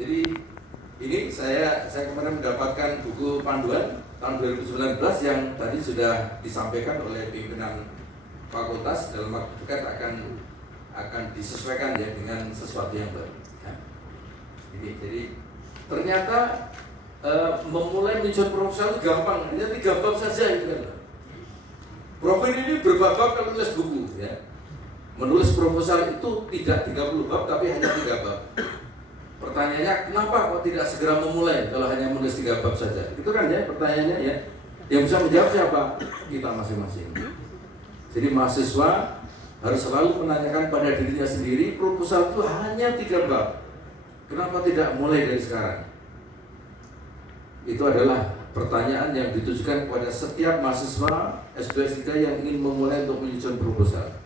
Jadi ini saya kemarin mendapatkan buku panduan tahun 2019 yang tadi sudah disampaikan oleh pimpinan fakultas, dalam waktu dekat akan disesuaikan ya dengan sesuatu yang baru. Ya. Jadi ternyata memulai menyusun proposal itu gampang, hanya 3 bab saja itu kan. Profil ini berbab-bab kalau tulis buku ya. Menulis proposal itu tidak 30 bab tapi hanya 3 bab. Pertanyaannya, kenapa kok tidak segera memulai kalau hanya menulis 3 bab saja? Itu kan ya pertanyaannya ya. Yang bisa menjawab siapa? Kita masing-masing. Jadi mahasiswa harus selalu menanyakan pada dirinya sendiri, proposal itu hanya 3 bab. Kenapa tidak mulai dari sekarang? Itu adalah pertanyaan yang ditujukan kepada setiap mahasiswa S2 S3 yang ingin memulai untuk menyusun proposal.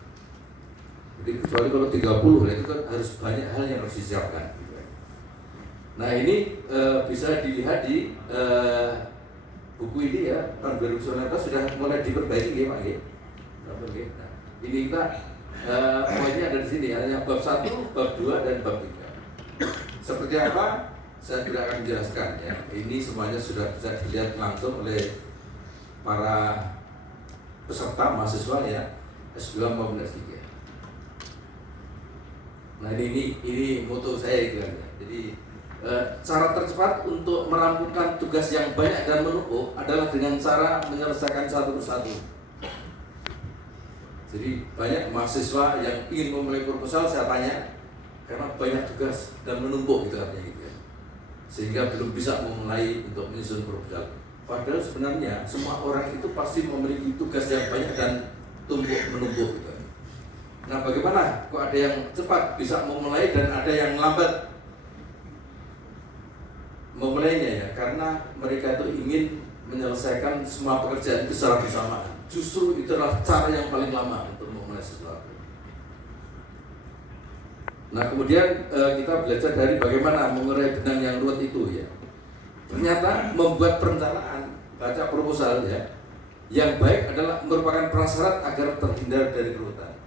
Jadi kecuali kalau 30, itu kan harus banyak hal yang harus disiapkan. Nah ini bisa dilihat di buku ini ya, tahun 2019 sudah mulai diperbaiki ya Pak ya. Nah, ini kita poinnya ada di sini, hanya bab 1, bab 2 dan bab 3. Seperti apa? Saya tidak akan menjelaskan ya. Ini semuanya sudah bisa dilihat langsung oleh para peserta mahasiswa ya, S2 maupun S3. Nah ini moto saya itu kan ya. Jadi cara tercepat untuk merampungkan tugas yang banyak dan menumpuk adalah dengan cara menyelesaikan satu persatu. Jadi banyak mahasiswa yang ingin memulai proposal, saya tanya, karena banyak tugas dan menumpuk gitu artinya gitu ya. Sehingga belum bisa memulai untuk menyusun proposal. Padahal sebenarnya semua orang itu pasti memiliki tugas yang banyak dan menumpuk gitu. Nah bagaimana kok ada yang cepat bisa memulai dan ada yang lambat memulainya ya, karena mereka itu ingin menyelesaikan semua pekerjaan itu secara bersamaan. Justru itu adalah cara yang paling lama untuk memulai sesuatu. Nah kemudian kita belajar dari bagaimana mengurai benang yang ruwet itu ya. Ternyata membuat perencanaan baca proposal ya yang baik adalah merupakan prasyarat agar terhindar dari keruwetan.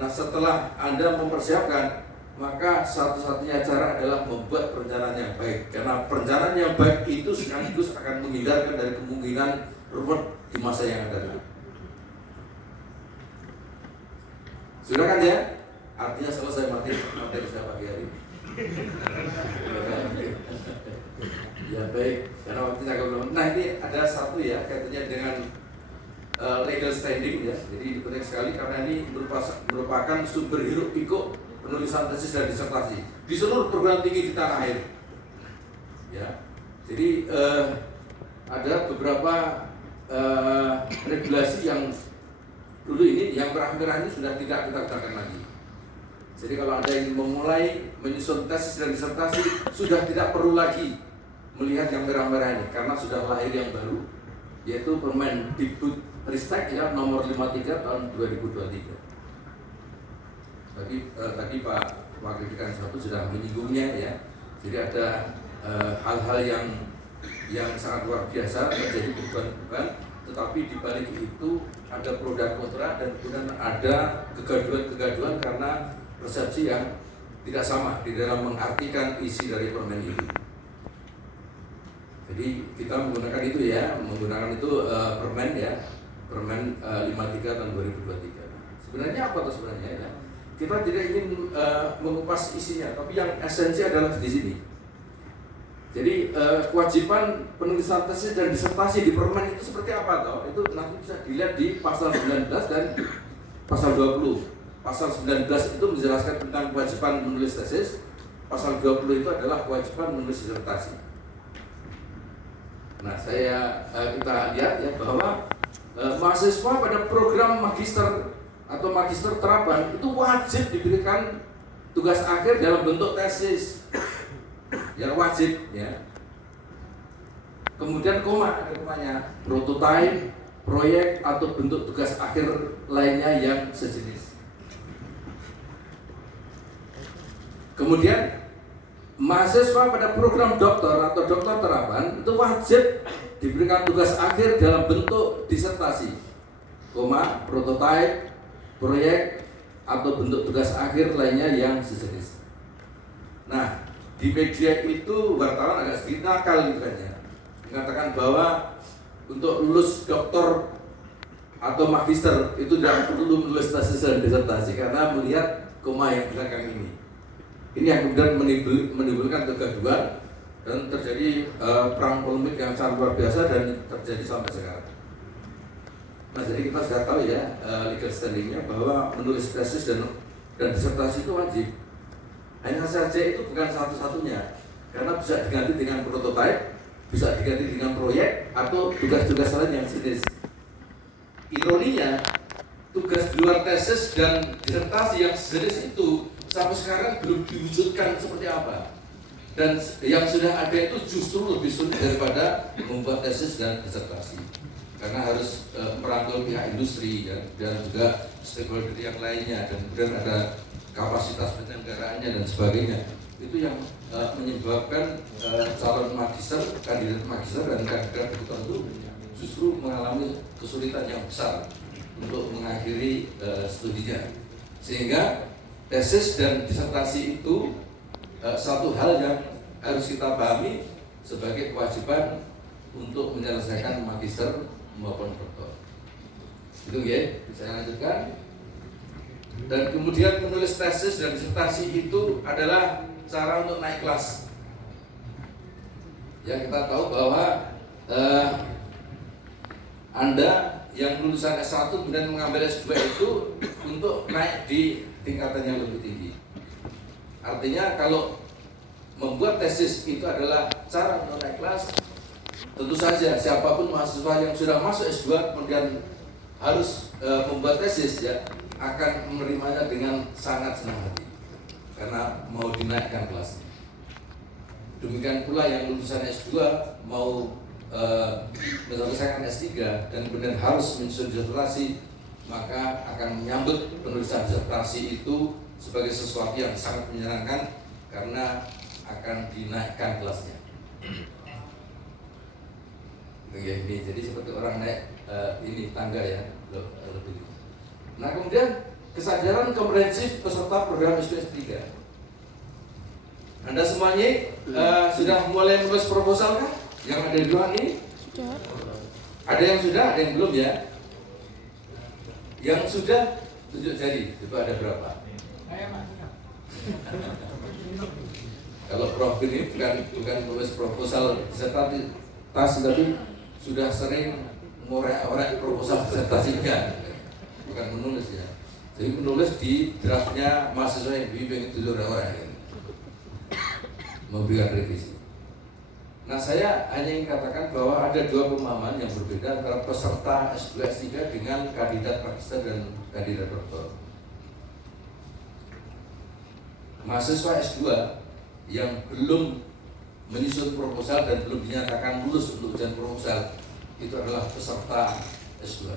Nah setelah Anda mempersiapkan, maka satu-satunya cara adalah membuat perencanaan yang baik. Karena perencanaan yang baik itu sekaligus akan menghindarkan dari kemungkinan ruwet di masa yang akan datang. Sudah kan ya? Artinya selesai materi saya pagi hari ini. Ya baik, karena waktunya agak belum. Nah ini ada satu ya kaitannya dengan legal standing ya. Jadi penting sekali karena ini merupakan sumber hiruk pikuk penulisan tesis dan disertasi di seluruh perguruan tinggi di tanah air. Ya, jadi ada beberapa regulasi yang dulu ini yang merah-merah ini sudah tidak kita gunakan lagi. Jadi kalau ada yang memulai menyusun tesis dan disertasi sudah tidak perlu lagi melihat yang merah-merah ini karena sudah lahir yang baru, yaitu Permendikbudristek ya nomor 53 tahun 2023. Tadi Pak Wakil Dekan 1 sudah menyinggungnya ya. Jadi ada hal-hal yang sangat luar biasa terjadi perubahan-perubahan, tetapi di balik itu ada pro dan kontra dan kemudian ada kegaduhan-kegaduhan karena persepsi yang tidak sama di dalam mengartikan isi dari permen itu. Jadi kita menggunakan itu ya, permen ya, Permen 53 tahun 2023. Sebenarnya apa tuh sebenarnya ya? Kita tidak ingin mengupas isinya, tapi yang esensi adalah di sini. Jadi kewajiban penulisan tesis dan disertasi di permen itu seperti apa toh? Itu nanti bisa dilihat di pasal 19 dan pasal 20. Pasal 19 itu menjelaskan tentang kewajiban menulis tesis. Pasal 20 itu adalah kewajiban menulis disertasi. Nah, kita lihat ya bahwa mahasiswa pada program magister atau magister terapan itu wajib diberikan tugas akhir dalam bentuk tesis yang wajib ya. Kemudian ada komanya, prototype, proyek atau bentuk tugas akhir lainnya yang sejenis. Kemudian mahasiswa pada program doktor atau doktor terapan itu wajib diberikan tugas akhir dalam bentuk disertasi, prototype, proyek atau bentuk tugas akhir lainnya yang sejenis. Nah, di media itu wartawan agak sedikit nakal gitu kan ya, mengatakan bahwa untuk lulus doktor atau magister itu tidak perlu menulis tesis dan disertasi karena melihat koma yang belakang ini. Ini yang kemudian menimbulkan kegaduhan dan terjadi perang polemik yang sangat luar biasa dan terjadi sampai sekarang. Nah, jadi kita sudah tahu ya legal standingnya bahwa menulis tesis dan disertasi itu wajib. Hanya saja itu bukan satu-satunya, karena bisa diganti dengan prototipe, bisa diganti dengan proyek atau tugas-tugas lain yang jenis. Ironinya, tugas di luar tesis dan disertasi yang sejenis itu sampai sekarang belum diwujudkan seperti apa. Dan yang sudah ada itu justru lebih sulit daripada membuat tesis dan disertasi, karena harus merangkul pihak industri ya, dan juga stakeholder yang lainnya, dan kemudian ada kapasitas penyelenggaraannya dan sebagainya. Itu yang menyebabkan calon magister, kandidat magister dan kandidat doktor itu justru mengalami kesulitan yang besar untuk mengakhiri studinya. Sehingga tesis dan disertasi itu satu hal yang harus kita pahami sebagai kewajiban untuk menyelesaikan magister maupun doktor. Itu ya, saya lanjutkan. Dan kemudian menulis tesis dan disertasi itu adalah cara untuk naik kelas. Ya, kita tahu bahwa Anda yang lulusan S1 kemudian mengambil S2 itu untuk naik di tingkatan yang lebih tinggi. Artinya kalau membuat tesis itu adalah cara untuk naik kelas, tentu saja siapapun mahasiswa yang sudah masuk S2 kemudian harus membuat tesis ya, akan menerimanya dengan sangat senang hati karena mau dinaikkan kelasnya. Demikian pula yang lulusan S2 mau menyelesaikan S3 dan kemudian harus menyusun disertasi, maka akan menyambut penulisan disertasi itu sebagai sesuatu yang sangat menyenangkan karena akan dinaikkan kelasnya. Ini jadi seperti orang naik ini tangga ya, lebih. Nah, kemudian kesadaran komprehensif peserta program S2 S3. Anda semuanya sudah mulai menulis proposal kan? Yang ada di ruang ini? Sudah. Ada yang sudah, ada yang belum ya? Yang sudah tunjuk jari, coba ada berapa? Kalau Prof ini bukan menulis proposal disertasi, tapi sudah sering ngorek-orek proposal disertasinya. Bukan menulis ya, jadi menulis di draftnya mahasiswa yang bimbing itu orang-orang memberikan revisi. Nah, saya hanya ingin katakan bahwa ada dua pemahaman yang berbeda antara peserta S2 S3 dengan kandidat magister dan kandidat doktor. Mahasiswa S2 yang belum menyusun proposal dan belum dinyatakan lulus untuk ujian proposal itu adalah peserta S2.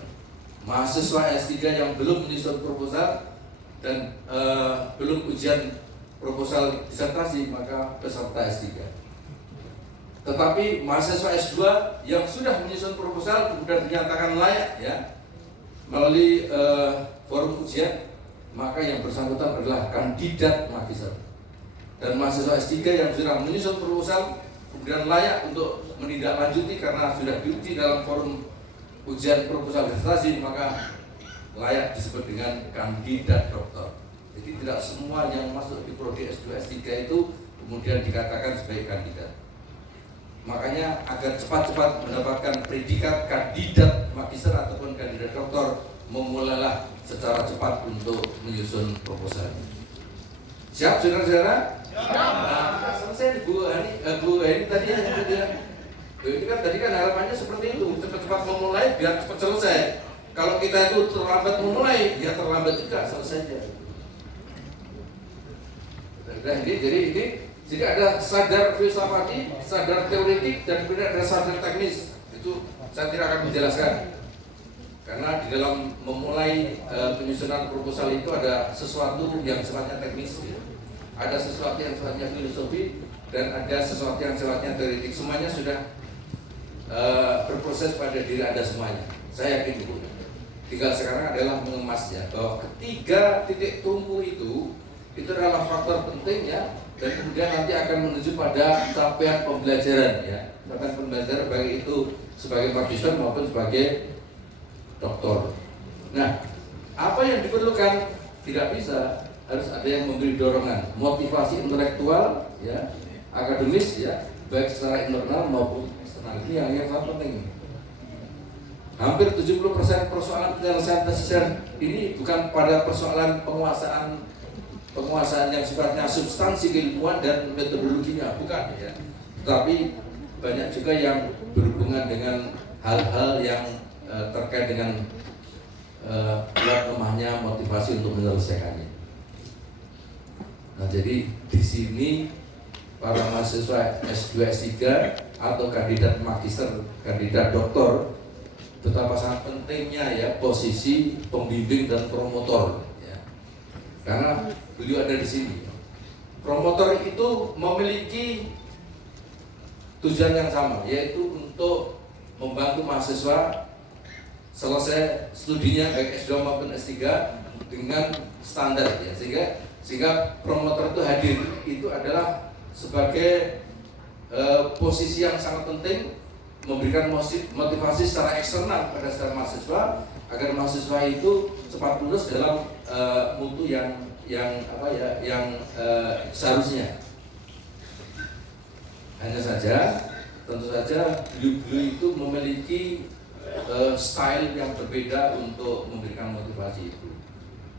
Mahasiswa S3 yang belum menyusun proposal dan belum ujian proposal disertasi maka peserta S3. Tetapi mahasiswa S2 yang sudah menyusun proposal kemudian dinyatakan layak ya melalui forum ujian, maka yang bersangkutan adalah kandidat magister. Dan mahasiswa S3 yang sudah menyusun proposal kemudian layak untuk menindaklanjuti karena sudah diuji dalam forum ujian proposal disertasi, maka layak disebut dengan kandidat doktor. Jadi tidak semua yang masuk di prodi S2 S3 itu kemudian dikatakan sebagai kandidat. Makanya agar cepat-cepat mendapatkan predikat kandidat magister ataupun kandidat doktor, memulailah secara cepat untuk menyusun proposal. Siap saudara-saudara? Nah, selesai Bu Heni tadi ya. Ini kan tadi kan harapannya seperti itu, cepat-cepat memulai biar cepat selesai. Kalau kita itu terlambat memulai, ya terlambat juga selesainya. Jadi ada sadar filsafati, sadar teoretik, dan kemudian ada sadar teknis. Itu saya tidak akan menjelaskan. Karena di dalam memulai penyusunan proposal itu ada sesuatu yang sifatnya teknis, ada sesuatu yang sifatnya filosofi, dan ada sesuatu yang sifatnya teoretik. Semuanya sudah berproses pada diri Anda semuanya. Saya yakin itu. Tinggal sekarang adalah mengemasnya bahwa ketiga titik tumpu itu adalah faktor penting ya dan kemudian nanti akan menuju pada capaian pembelajaran ya, capaian pembelajaran baik itu sebagai magister maupun sebagai doktor. Nah, apa yang diperlukan? Tidak bisa, harus ada yang memberi dorongan, motivasi intelektual ya, akademis ya, baik secara internal maupun eksternal. Ini yang sangat penting. Hampir 70% persoalan penyelesaian tesis ini bukan pada persoalan penguasaan yang sifatnya substansi keilmuan dan metodologinya, bukan ya. Tetapi banyak juga yang berhubungan dengan hal-hal yang terkait dengan lemahnya motivasi untuk menyelesaikannya. Nah, jadi di sini para mahasiswa S2, S3 atau kandidat magister, kandidat doktor, betapa sangat pentingnya ya posisi pembimbing dan promotor ya. Karena beliau ada di sini. Promotor itu memiliki tujuan yang sama, yaitu untuk membantu mahasiswa selesai studinya baik S2 maupun S3 dengan standar ya, sehingga promotor itu hadir itu adalah sebagai posisi yang sangat penting, memberikan motivasi secara eksternal pada secara mahasiswa agar mahasiswa itu cepat lulus dalam mutu yang seharusnya. Hanya saja, tentu saja beliau itu memiliki style yang berbeda untuk memberikan motivasi itu,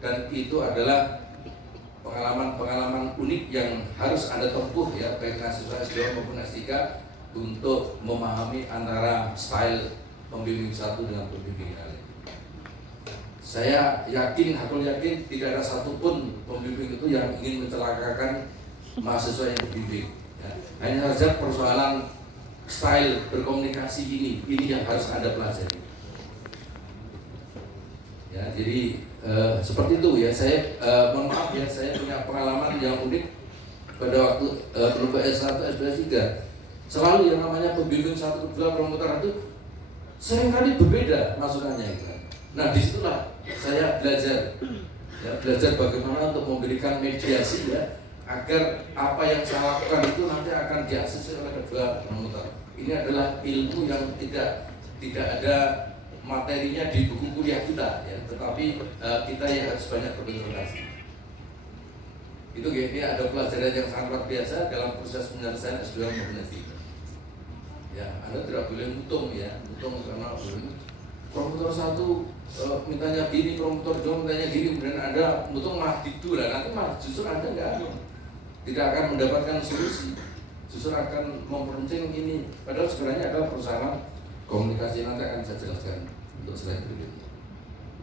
dan itu adalah pengalaman-pengalaman unik yang harus Anda tempuh ya, baik mahasiswa S2 maupun S3 untuk memahami antara style pembimbing satu dengan pembimbing lain. Saya yakin, aku yakin tidak ada satupun pembimbing itu yang ingin mencelakakan mahasiswa yang dibimbing ya. Hanya saja persoalan style berkomunikasi ini yang harus Anda pelajari ya. Jadi seperti itu ya. Saya mohon maaf ya, saya punya pengalaman yang unik pada waktu belum S1, S2, S3. Selalu yang namanya pembimbing 1, 2, promotor itu seringkali berbeda masukannya gitu. Nah, disitulah saya belajar bagaimana untuk memberikan mediasi ya, agar apa yang saya lakukan itu nanti akan diakses oleh kedua promotor. Ini adalah ilmu yang tidak ada materinya di buku kuliah kita ya, tetapi kita yang harus banyak berkonsultasi. Itu ini ada pelajaran yang sangat luar biasa dalam proses penyelesaian S2 maupun S3. Ya, Anda tidak boleh mutung ya, karena promotor satu mintanya gini, promotor dua mintanya gini, kemudian Anda mutung malah gitu lah, nanti malah justru Anda tidak akan mendapatkan solusi, justru akan memperuncing ini. Padahal sebenarnya adalah perusahaan komunikasi, nanti akan saya jelaskan untuk slide berikutnya.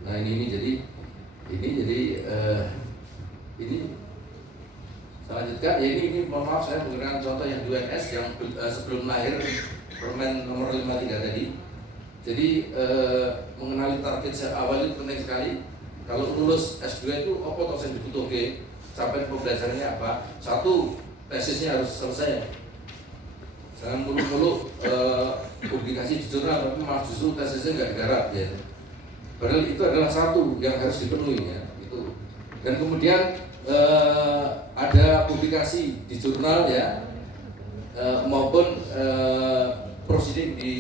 Nah ini jadi selanjutnya ya, ini mohon maaf saya menggunakan contoh yang 2NS yang sebelum lahir permen nomor 53 tadi. Jadi mengenali target saya awal itu penting sekali. Kalau lulus S2 itu apa toh yang dibutuhkan, sampai pembelajarannya apa? Satu, tesisnya harus selesai. Jangan mulu-mulu publikasi di jurnal tapi malah justru tesisnya nggak digarap ya. Padahal itu adalah satu yang harus dipenuhi ya, itu. Dan kemudian ada publikasi di jurnal ya, maupun proceeding di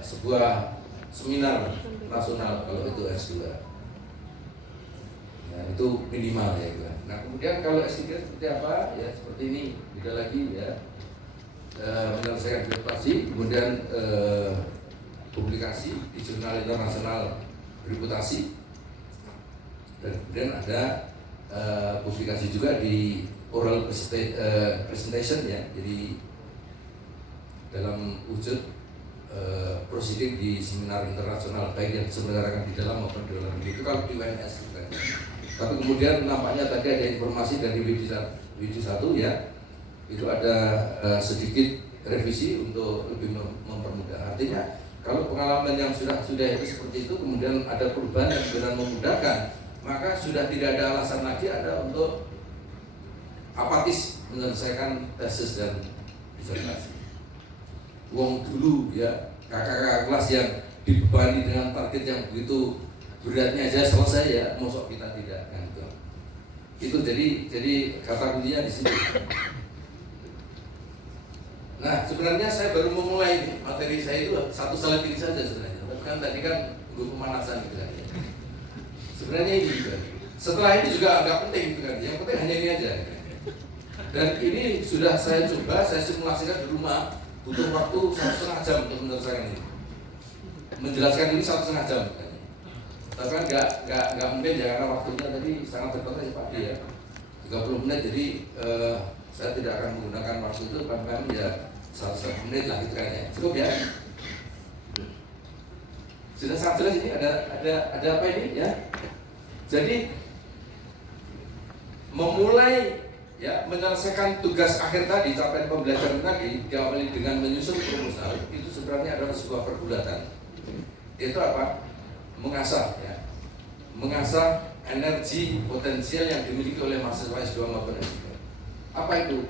sebuah seminar nasional kalau itu S2. Nah, itu minimal ya itu. Nah, kemudian kalau S3 seperti apa? Ya seperti ini, tidak lagi ya. Menyelesaikan disertasi, kemudian publikasi di jurnal internasional bereputasi, dan kemudian ada publikasi juga di oral presentation ya, jadi dalam wujud proceeding di seminar internasional baik yang diselenggarakan di dalam maupun di luar negeri. Itu kalau di UNS kan. Tapi kemudian nampaknya tadi ada informasi dari WD1 ya, itu ada sedikit revisi untuk lebih mempermudah. Artinya kalau pengalaman yang sudah itu seperti itu, kemudian ada perubahan yang benar memudahkan, maka sudah tidak ada alasan lagi Anda untuk apatis menyelesaikan tesis dan disertasi. Wong dulu ya, kakak-kakak kelas yang dibebani dengan target yang begitu beratnya aja selesai ya, mosok kita tidak kan itu. Itu jadi kata kuncinya di sini. Nah, sebenarnya saya baru memulai ini. Materi saya itu satu slide ini saja sebenarnya. Kan tadi kan gue pemanasan gitu kan. Sebenarnya ini juga. Setelah ini juga agak penting gitu kan. Yang penting hanya ini aja. Dan ini sudah saya coba, saya simulasikan di rumah. Butuh waktu 1,5 jam untuk menyelesaikan ini. Menjelaskan ini 1,5 jam. Tapi kan nggak mungkin ya, karena waktunya tadi sangat terbatas ya Pak ya. 30 menit, jadi saya tidak akan menggunakan waktu itu, bahkan ya 1,5 menit lah gitu kan ya. Cukup ya. Sudah sangat jelas ini ada apa ini ya. Jadi memulai ya menyelesaikan tugas akhir tadi, capaian pembelajaran tadi diawali dengan menyusun proposal, itu sebenarnya adalah sebuah pergulatan. Itu apa? Mengasah ya. Mengasah energi potensial yang dimiliki oleh mahasiswa S2 maupun S3. Apa itu?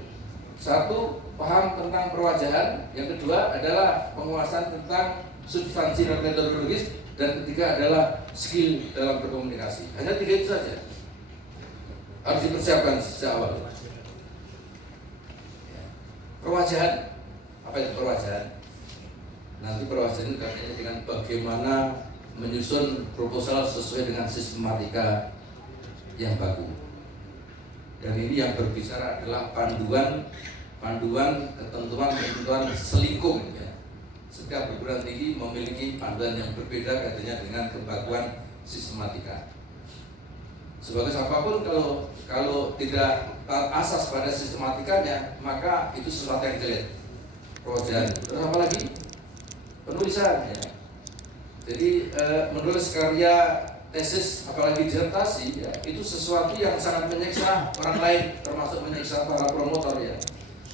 Satu, paham tentang perwajahan. Yang kedua adalah penguasaan tentang substansi dan metodologis. Dan ketiga adalah skill dalam berkomunikasi. Hanya 3 itu saja. Harus dipersiapkan sejak awal. Ya. Perwajahan. Apa itu perwajahan? Nanti perwajahan itu kaitannya dengan bagaimana menyusun proposal sesuai dengan sistematika yang baku. Dan ini yang berbicara adalah panduan ketentuan selingkung ya. Setiap perguruan tinggi memiliki panduan yang berbeda kaitannya dengan kebakuan sistematika. Sebagai apapun kalau tidak asas pada sistematikanya, maka itu sesuatu yang jelek. Perwajahan. Terus apa lagi? Penulisan ya. Jadi menulis karya tesis apalagi disertasi ya, itu sesuatu yang sangat menyiksa orang lain, termasuk menyiksa para promotor ya.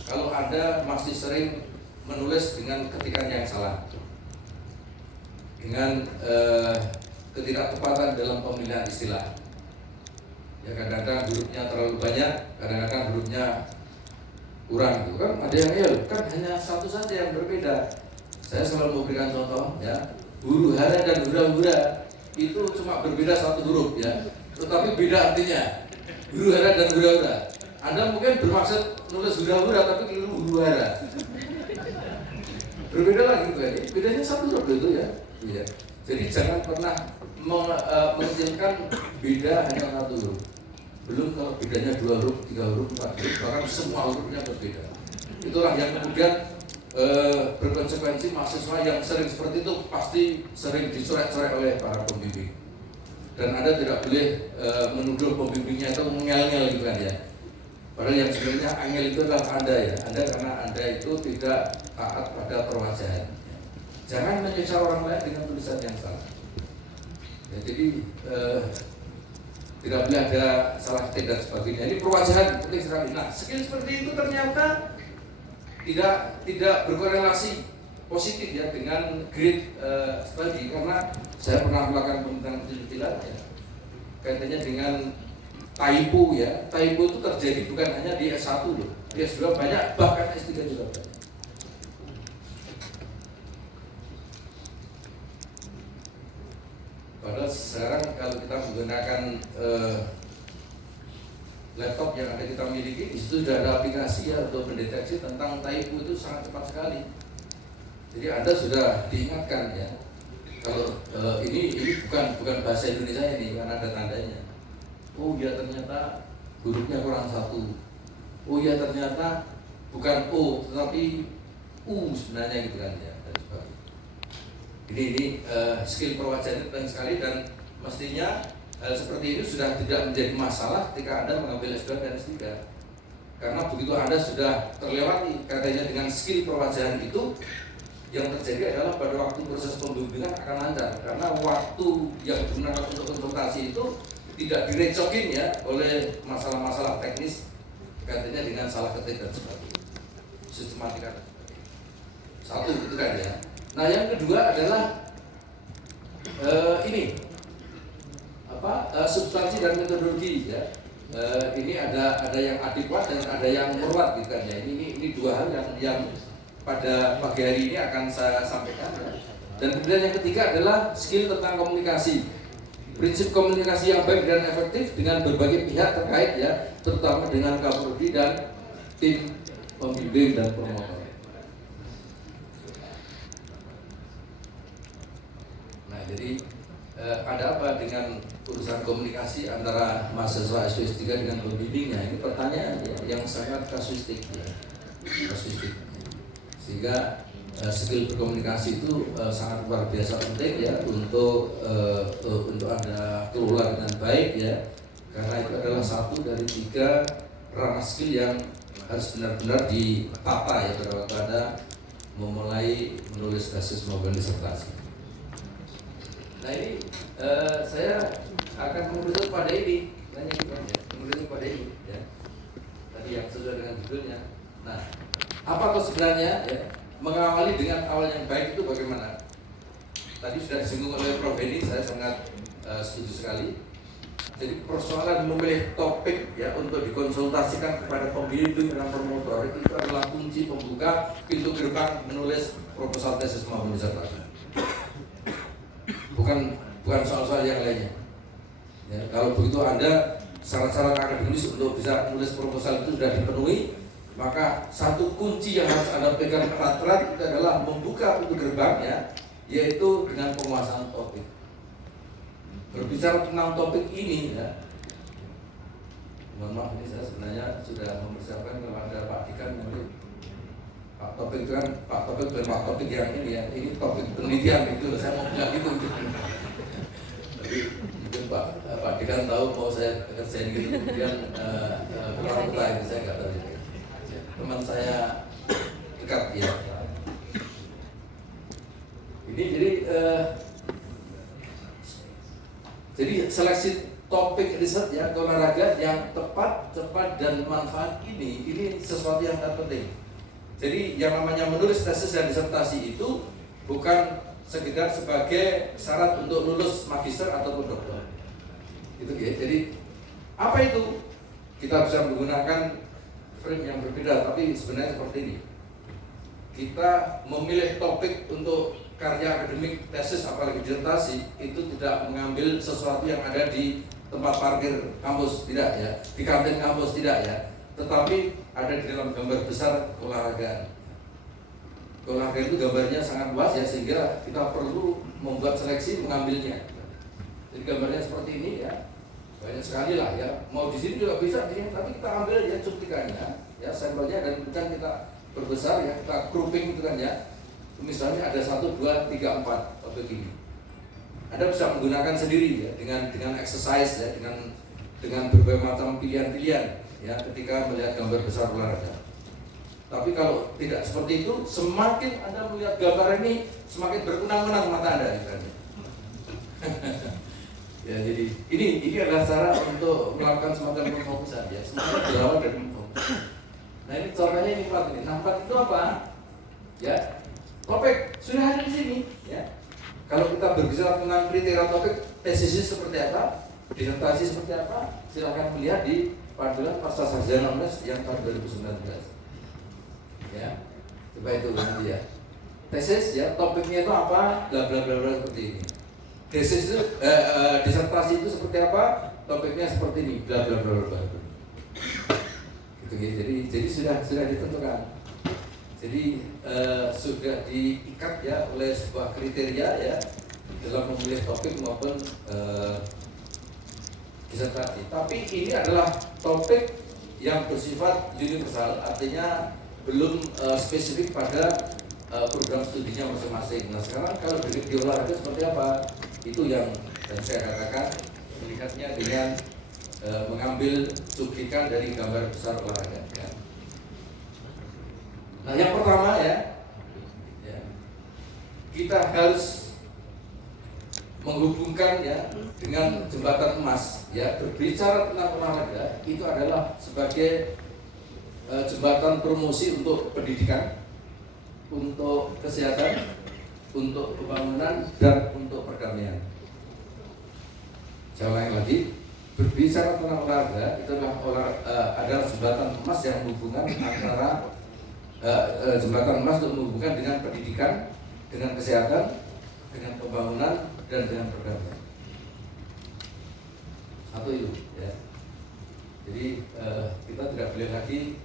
Kalau Anda masih sering menulis dengan ketikan yang salah, dengan ketidaktepatan dalam pemilihan istilah. Ya kadang-kadang hurufnya terlalu banyak, kadang-kadang hurufnya kurang gitu kan. Ada yang ya kan hanya satu saja yang berbeda. Saya selalu memberikan contoh ya, huru hara dan hura-hura itu cuma berbeda satu huruf ya, tetapi beda artinya. Huru hara dan hura-hura. Anda mungkin bermaksud nulis hura-hura tapi keliru huru hara. Berbeda lagi kan? Bedanya satu huruf itu ya. Ya. Jadi jangan pernah mengecilkan beda hanya satu huruf. Belum kalau bedanya 2 huruf, 3 huruf, 4 huruf, bahkan semua hurufnya berbeda. Itulah yang kemudian berkonsekuensi mahasiswa yang sering seperti itu pasti sering dicoret-coret oleh para pembimbing. Dan Anda tidak boleh menuduh pembimbingnya itu ngel-ngel gitu kan ya. Padahal yang sebenarnya angel itu adalah Anda ya. Anda karena Anda itu tidak taat pada perwajahan. Jangan menyiksa orang lain dengan tulisan yang salah. Ya, jadi tidak boleh ada salah ketik dan sebagainya. Ini perwajahan penting sekali. Nah, skill seperti itu ternyata tidak berkorelasi positif ya dengan grade studi, karena saya pernah melakukan pembentangan kecil-kecilan ya, kaitannya dengan typo ya. Typo itu terjadi bukan hanya di S1 loh, di S2 banyak, bahkan S3 juga banyak. Padahal sekarang kalau kita menggunakan laptop yang ada kita miliki, di situ sudah ada aplikasi ya untuk mendeteksi tentang typo, itu sangat cepat sekali. Jadi Anda sudah diingatkan ya, kalau ini bukan bahasa Indonesia ini, karena ada tandanya. Oh ya ternyata hurufnya kurang satu. Oh ya ternyata bukan O tetapi U sebenarnya gitu kan ya. Ini skill perwajahan penting sekali, dan mestinya hal seperti ini sudah tidak menjadi masalah ketika Anda mengambil S2 dan S3. Karena begitu Anda sudah terlewati katanya dengan skill perwajahan itu, yang terjadi adalah pada waktu proses pembimbingan akan lancar. Karena waktu yang digunakan untuk konsultasi itu tidak direcokin ya oleh masalah-masalah teknis katanya dengan salah ketik dan sebagainya, sistematika dan sebagainya. Satu itu kan ya. Nah yang kedua adalah ini substansi dan metodologi ya. Ini ada yang adekuat dan ada yang meruat gitu kan ya. Ini dua hal yang pada pagi hari ini akan saya sampaikan ya. Dan kemudian yang ketiga adalah skill tentang komunikasi. prinsip komunikasi yang baik dan efektif dengan berbagai pihak terkait ya, terutama dengan Kapolri dan tim pembimbing dan promotor. Nah, jadi ada apa dengan urusan komunikasi antara mahasiswa S3 dengan pembimbingnya? Ini pertanyaan yang sangat kasuistik ya. Kasuistik. Sehingga skill berkomunikasi itu sangat luar biasa penting ya untuk Anda kelola dengan baik ya, karena itu adalah satu dari 3 ranah skill yang harus benar-benar ditata ya pada waktu Anda memulai menulis tesis maupun disertasi. Nah ini saya akan mengurusi pada ini, mengurusi pada ini ya. Tadi yang sesuai dengan judulnya. Nah, apa tuh sebenarnya ya? Mengawali dengan awal yang baik itu bagaimana? Tadi sudah disinggung oleh Prof. Henny, saya sangat setuju sekali. Jadi persoalan memilih topik ya untuk dikonsultasikan kepada pembimbing dan promotor itu adalah kunci pembuka pintu gerbang menulis proposal tesis maupun disertasi. Bukan soal-soal yang lainnya. Ya, kalau begitu Anda syarat-syarat akademis untuk bisa menulis proposal itu sudah dipenuhi, maka satu kunci yang harus Anda pegang erat-erat itu adalah membuka pintu gerbang ya, yaitu dengan penguasaan topik. Berbicara tentang topik ini ya, mohon maaf ini saya sebenarnya sudah mempersiapkan kepada Pak Dikan nanti. Pak Topik itu kan Pak Topik yang ini ya, ini topik penelitian itu saya mau bilang gitu. Tapi mungkin Pak Dikan tahu mau saya kerjain gitu, kemudian pulang itu saya nggak tahu. Teman saya dekat ya. Ini jadi seleksi topik riset ya olahraga yang tepat, cepat dan manfaat ini sesuatu yang sangat penting. Jadi yang namanya menulis tesis dan disertasi itu bukan sekedar sebagai syarat untuk lulus magister ataupun doktor. Itu ya. Jadi apa itu? Kita bisa menggunakan frame yang berbeda, tapi sebenarnya seperti ini. Kita memilih topik untuk karya akademik, tesis, apalagi disertasi itu tidak mengambil sesuatu yang ada di tempat parkir kampus, tidak ya, di kantin kampus, tidak ya, tetapi ada di dalam gambar besar olahraga. Olahraga itu gambarnya sangat luas ya, sehingga kita perlu membuat seleksi mengambilnya. Jadi gambarnya seperti ini ya, banyak sekali lah ya, mau di sini juga bisa di sini, tapi kita ambil ya cuplikannya ya, sampelnya, dan bukan kita berbesar ya, kita grouping itu kan ya. Misalnya ada 1, 2, 3, 4 topik ini. Anda bisa menggunakan sendiri ya, dengan exercise ya, dengan berbagai macam pilihan-pilihan ya ketika melihat gambar besar olahraga. Tapi kalau tidak seperti itu, semakin Anda melihat gambar ini, semakin berkunang-kunang mata Anda gitu. Ya, jadi ini adalah cara untuk melakukan semacam pemfokusan ya, semakin berawal dari memfokus. Nah ini contohnya ini Pak ini. Nah, Pak itu apa? Ya, topik sudah ada di sini ya. Kalau kita berbicara tentang kriteria topik, tesis seperti apa, disertasi seperti apa, silakan melihat di panduan pasca sarjana UNES yang tahun 2019. Ya, coba itu nanti ya. Tesis ya, topiknya itu apa, bla bla bla bla seperti ini. Tesis itu, disertasi itu seperti apa, topiknya seperti ini, bla bla bla bla. Gitu. Jadi sudah ditentukan. Jadi sudah diikat ya oleh sebuah kriteria ya dalam memilih topik maupun disertasi. Tapi ini adalah topik yang bersifat universal, artinya belum spesifik pada program studinya masing-masing. Nah sekarang kalau di olahraga seperti apa? Itu yang saya katakan melihatnya dengan mengambil cuplikan dari gambar besar olahraga. Ya. Nah yang pertama ya, kita harus menghubungkan ya dengan jembatan emas ya. Berbicara tentang olahraga itu adalah sebagai jembatan promosi untuk pendidikan, untuk kesehatan, untuk pembangunan dan untuk perdamaian. Saya ulangi lagi, berbicara tentang olahraga itu adalah jembatan emas yang menghubungkan antara jembatan emas untuk menghubungkan dengan pendidikan, dengan kesehatan, dengan pembangunan dan dengan perdamaian. Satu itu ya. Jadi kita tidak boleh lagi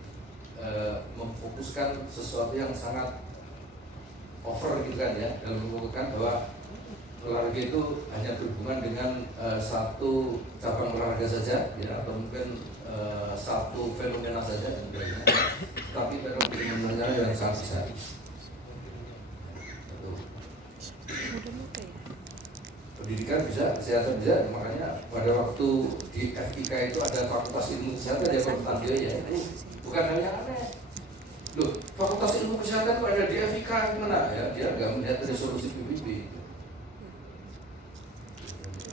memfokuskan sesuatu yang sangat over gitu kan ya, dalam memfokuskan bahwa olahraga itu hanya berhubungan dengan satu cabang olahraga saja ya, atau mungkin satu fenomena saja dan sebagainya. Tapi fenomena yang sangat besar. Pendidikan bisa, kesehatan bisa, makanya pada waktu di FIK itu ada fakultas ilmu kesehatan ya, Fakultas ya, itu bukan hal yang aneh. Loh, fakultas ilmu kesehatan itu ada di FIK gimana ya? Dia nggak melihat resolusi PBB.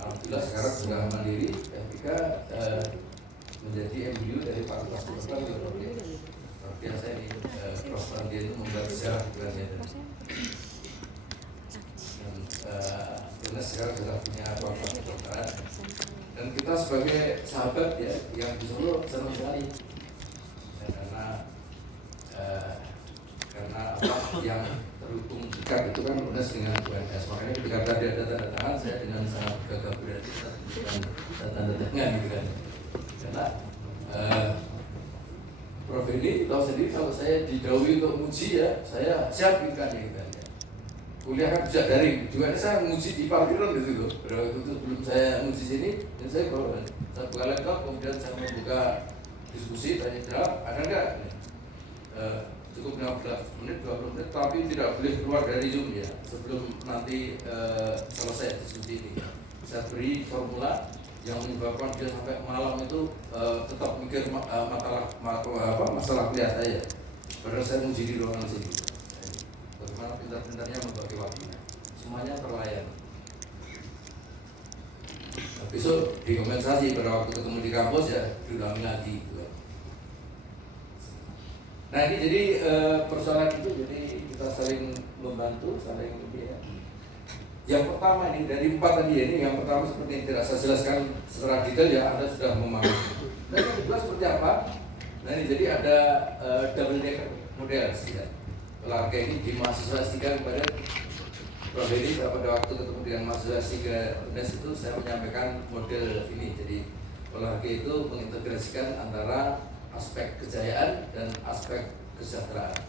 Alhamdulillah sekarang sudah mandiri, FIK menjadi MBU dari fakultas kedokteran. Luar biasa ini, Prof. Dia itu membuat sejarah bukan ya. Karena sekarang sudah punya fakultas kedokteran, dan kita sebagai sahabat ya yang di Solo senang sekali ya, karena apa yang terhubung dekat itu kan UNES dengan UNS. Makanya ketika tadi ada tanda tangan, saya dengan sangat gagah berarti kita tanda tangan gitu kan, karena Prof ini tahu sendiri kalau saya didahului untuk muji ya, saya siap gitu kan ya. Kuliah kan bisa daring, juga saya nguji di parkiran gitu loh. Pada waktu itu sebelum saya nguji sini, dan saya buka laptop, kemudian saya membuka diskusi, tanya jawab, ada nggak? Cukup 15 menit, 20 menit, tapi tidak boleh keluar dari Zoom ya, sebelum nanti selesai diskusi ini. Saya beri formula yang menyebabkan dia sampai malam itu tetap mikir masalah kuliah saya. Padahal saya nguji di ruangan sini. Bagaimana pintar-pintarnya membagi waktunya, semuanya terlayani. Nah, besok dikompensasi pada waktu ketemu di kampus ya diulangi lagi gitu. Nah ini jadi persoalan itu, jadi kita saling membantu, saling ya. Yang pertama ini dari 4 tadi ini, yang pertama seperti yang tidak saya jelaskan secara detail ya, Anda sudah memahami. Dan yang kedua seperti apa? Nah ini jadi ada double decker model ya. Olahraga ini dimahasiswasikan kepada Prof. Hedi. Pada waktu ketemu dengan mahasiswa UNES itu saya menyampaikan model ini. Jadi olahraga itu mengintegrasikan antara aspek kejayaan dan aspek kesejahteraan.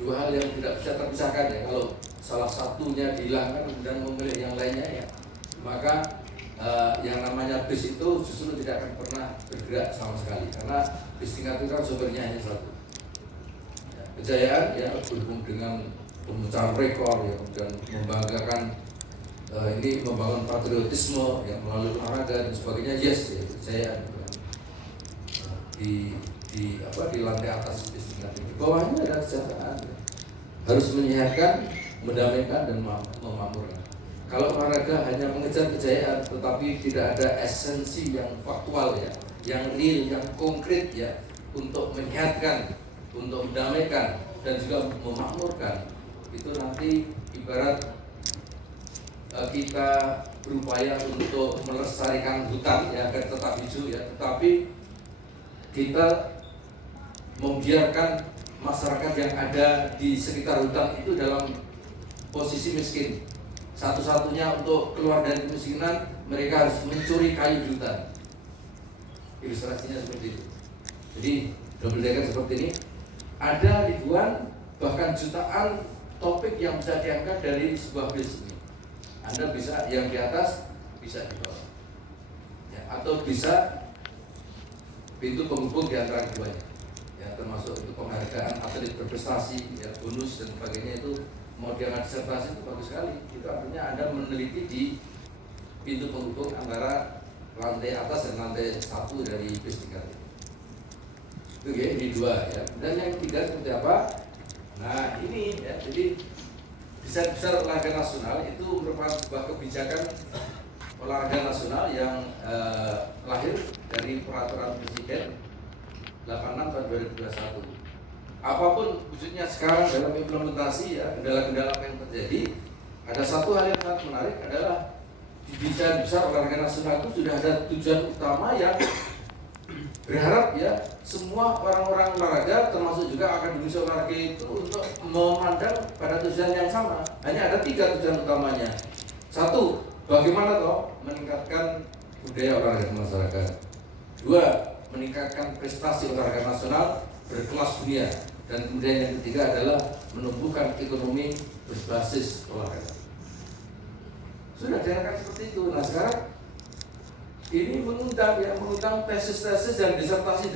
Dua hal yang tidak bisa terpisahkan ya. Kalau salah satunya dihilangkan dan memilih yang lainnya ya, maka yang namanya bis itu justru tidak akan pernah bergerak sama sekali, karena bis tingkat itu kan sumbernya hanya satu. Kejayaan ya berhubung dengan pemecahan rekor ya, dan membanggakan ini membangun patriotisme yang melalui olahraga dan sebagainya, yes ya, kejayaan ya. Di lantai atas bis tingkat itu, di bawahnya ada kesejahteraan ya. Harus menyehatkan, mendamaikan dan memakmurkan. Kalau olahraga hanya mengejar kejayaan tetapi tidak ada esensi yang faktual ya, yang real, yang konkret ya, untuk menyehatkan, untuk mendamaikan dan juga memakmurkan, itu nanti ibarat kita berupaya untuk melestarikan hutan ya agar tetap hijau ya, tetapi kita membiarkan masyarakat yang ada di sekitar hutan itu dalam posisi miskin. Satu-satunya untuk keluar dari kemiskinan, mereka harus mencuri kayu di hutan. Ilustrasinya seperti itu. Jadi double decker seperti ini. Ada ribuan bahkan jutaan topik yang bisa diangkat dari sebuah bis ini. Anda bisa yang di atas, bisa di bawah ya, atau bisa pintu penghubung di antara keduanya ya, termasuk itu penghargaan atlet berprestasi ya, bonus dan sebagainya. Itu mau diangkat disertasi itu bagus sekali. Itu artinya Anda meneliti di pintu penghubung antara lantai atas dan lantai 1 dari bis tingkat itu. Oke, ini 2 ya. Dan yang ketiga seperti apa? Nah ini ya, jadi desain besar olahraga nasional itu merupakan sebuah kebijakan olahraga nasional yang lahir dari peraturan Presiden 86 tahun 2021. Apapun wujudnya sekarang dalam implementasi ya, kendala-kendala yang terjadi, ada satu hal yang sangat menarik adalah di desain besar olahraga nasional itu sudah ada tujuan utama yang berharap ya semua orang-orang olahraga termasuk juga akademisi olahraga itu untuk memandang pada tujuan yang sama. Hanya ada 3 tujuan utamanya. 1, bagaimana toh meningkatkan budaya olahraga masyarakat. 2. Meningkatkan prestasi olahraga nasional berkelas dunia. Dan kemudian yang ketiga adalah menumbuhkan ekonomi berbasis olahraga. Sudah diarahkan seperti itu. Nah sekarang ini mengundang tesis-tesis dan disertasi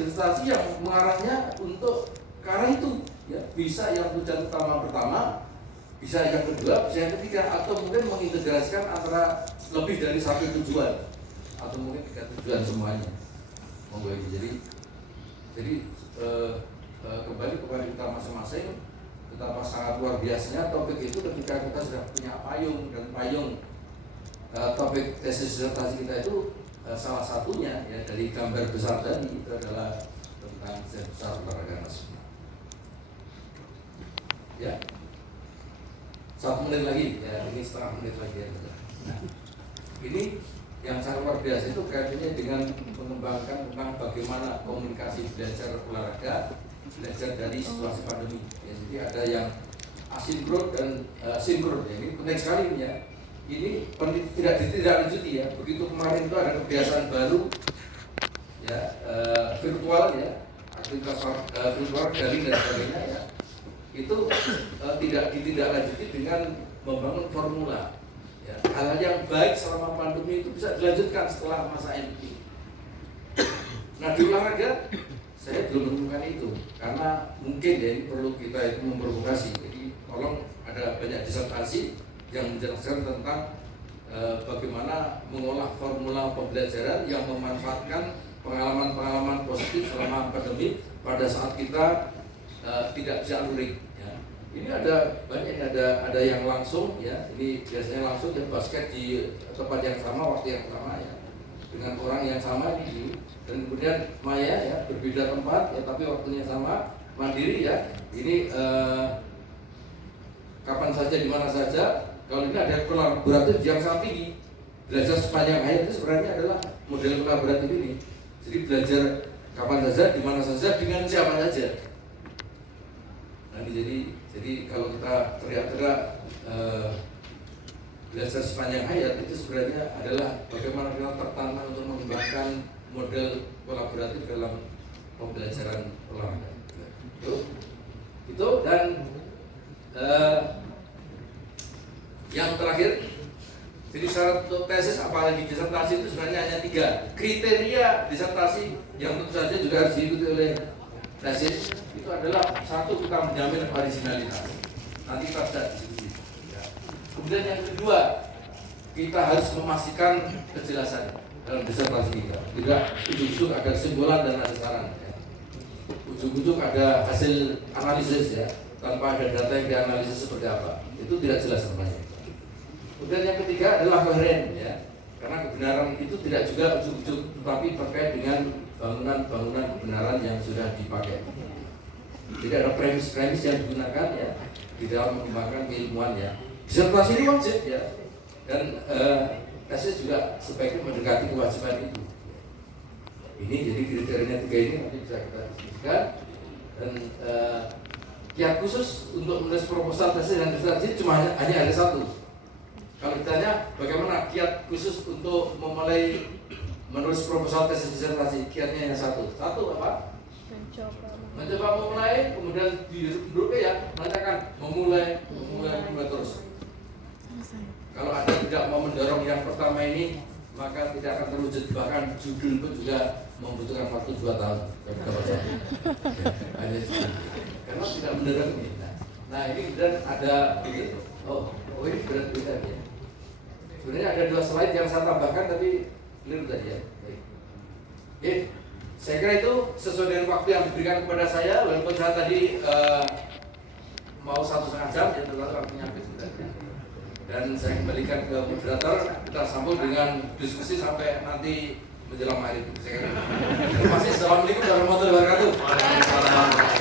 yang mengarahnya untuk ke arah itu. Ya, bisa yang tujuan utama pertama, bisa yang kedua, bisa yang ketiga, atau mungkin mengintegrasikan antara lebih dari satu tujuan, atau mungkin 3 tujuan semuanya. Jadi kembali kepada kita masing-masing, betapa sangat luar biasanya topik itu ketika kita sudah punya payung, dan payung topik tesis disertasi kita itu salah satunya ya dari gambar besar tadi itu adalah tentang sejarah besar olahraga nasional. Ya, 1 menit lagi ya, ini setengah menit lagi ya. Nah, ini yang sangat luar biasa itu kaitannya dengan mengembangkan tentang bagaimana komunikasi belajar olahraga, belajar dari situasi pandemi. Ya, jadi ada yang asinkron dan sinkron. Ya, ini penting sekali ini ya. Ini tidak lanjuti ya. Begitu kemarin itu ada kebiasaan baru ya, virtual ya, aktivitas virtual daring dan sebagainya ya. Itu tidak ditindaklanjuti dengan membangun formula. Ya, hal-hal yang baik selama pandemi itu bisa dilanjutkan setelah masa ini. Nah di olahraga saya belum menemukan itu karena mungkin ya ini perlu kita itu memprovokasi. Jadi tolong ada banyak disertasi yang menjelaskan tentang bagaimana mengolah formula pembelajaran yang memanfaatkan pengalaman-pengalaman positif selama pandemi pada saat kita tidak bisa luring. Ya. Ini ada banyak, ada yang langsung ya, ini biasanya langsung ya, basket di tempat yang sama, waktu yang sama ya, dengan orang yang sama ini, dan kemudian maya ya, berbeda tempat ya, tapi waktunya sama, mandiri ya. Ini kapan saja, di mana saja. Kalau ini ada kolaboratif yang sangat tinggi. Belajar sepanjang hayat itu sebenarnya adalah model kolaboratif ini. Jadi belajar kapan saja, di mana saja, dengan siapa saja. Nah, jadi kalau kita teriak-teriak belajar sepanjang hayat itu sebenarnya adalah bagaimana kita tertanam untuk mengembangkan model kolaboratif dalam pembelajaran olahraga. Itu dan yang terakhir, jadi syarat untuk tesis apalagi disertasi itu sebenarnya hanya 3 kriteria disertasi yang tentu saja juga harus diikuti oleh tesis. Itu adalah 1, kita menjamin originalitas. Nanti kita bisa diskusi. Ya. Kemudian yang kedua, kita harus memastikan kejelasan dalam disertasi kita. Tidak ujung-ujung ada kesimpulan dan ada saran. Ya. Ujung-ujung ada hasil analisis ya, tanpa ada data yang dianalisis seperti apa. Itu tidak jelas namanya. Kemudian yang ketiga adalah koheren ya, karena kebenaran itu tidak juga ujug-ujug, tetapi terkait dengan bangunan-bangunan kebenaran yang sudah dipakai. Tidak ada premis-premis yang digunakan ya di dalam mengembangkan keilmuan ya. Disertasi ini wajib ya, dan tesis juga sebaiknya mendekati kewajiban itu. Ini jadi kriterianya 3 ini nanti bisa kita diskusikan. Dan kiat khusus untuk menulis proposal tesis dan disertasi cuma hanya ada 1. Kalau ditanya bagaimana kiat khusus untuk memulai menulis proposal tesis disertasi, kiatnya hanya 1 apa? Mencoba memulai, kemudian duduk ya, nanyakan memulai terus. Kalau Anda tidak mau mendorong yang pertama ini, maka tidak akan terwujud, bahkan judul pun juga membutuhkan waktu 2 tahun. Karena tidak mendorong ini. Nah ini kemudian ada begitu. Oh ini berat beda ya. Sebenarnya ada 2 slide yang saya tambahkan tapi keliru tadi ya. Baik. Oke, saya kira itu sesuai dengan waktu yang diberikan kepada saya. Walaupun saya tadi mau 1,5 jam, ya terlalu waktunya habis sebenarnya. Dan saya kembalikan ke moderator. Kita sambung dengan diskusi sampai nanti menjelang maghrib. Terima kasih. Assalamualaikum warahmatullahi wabarakatuh.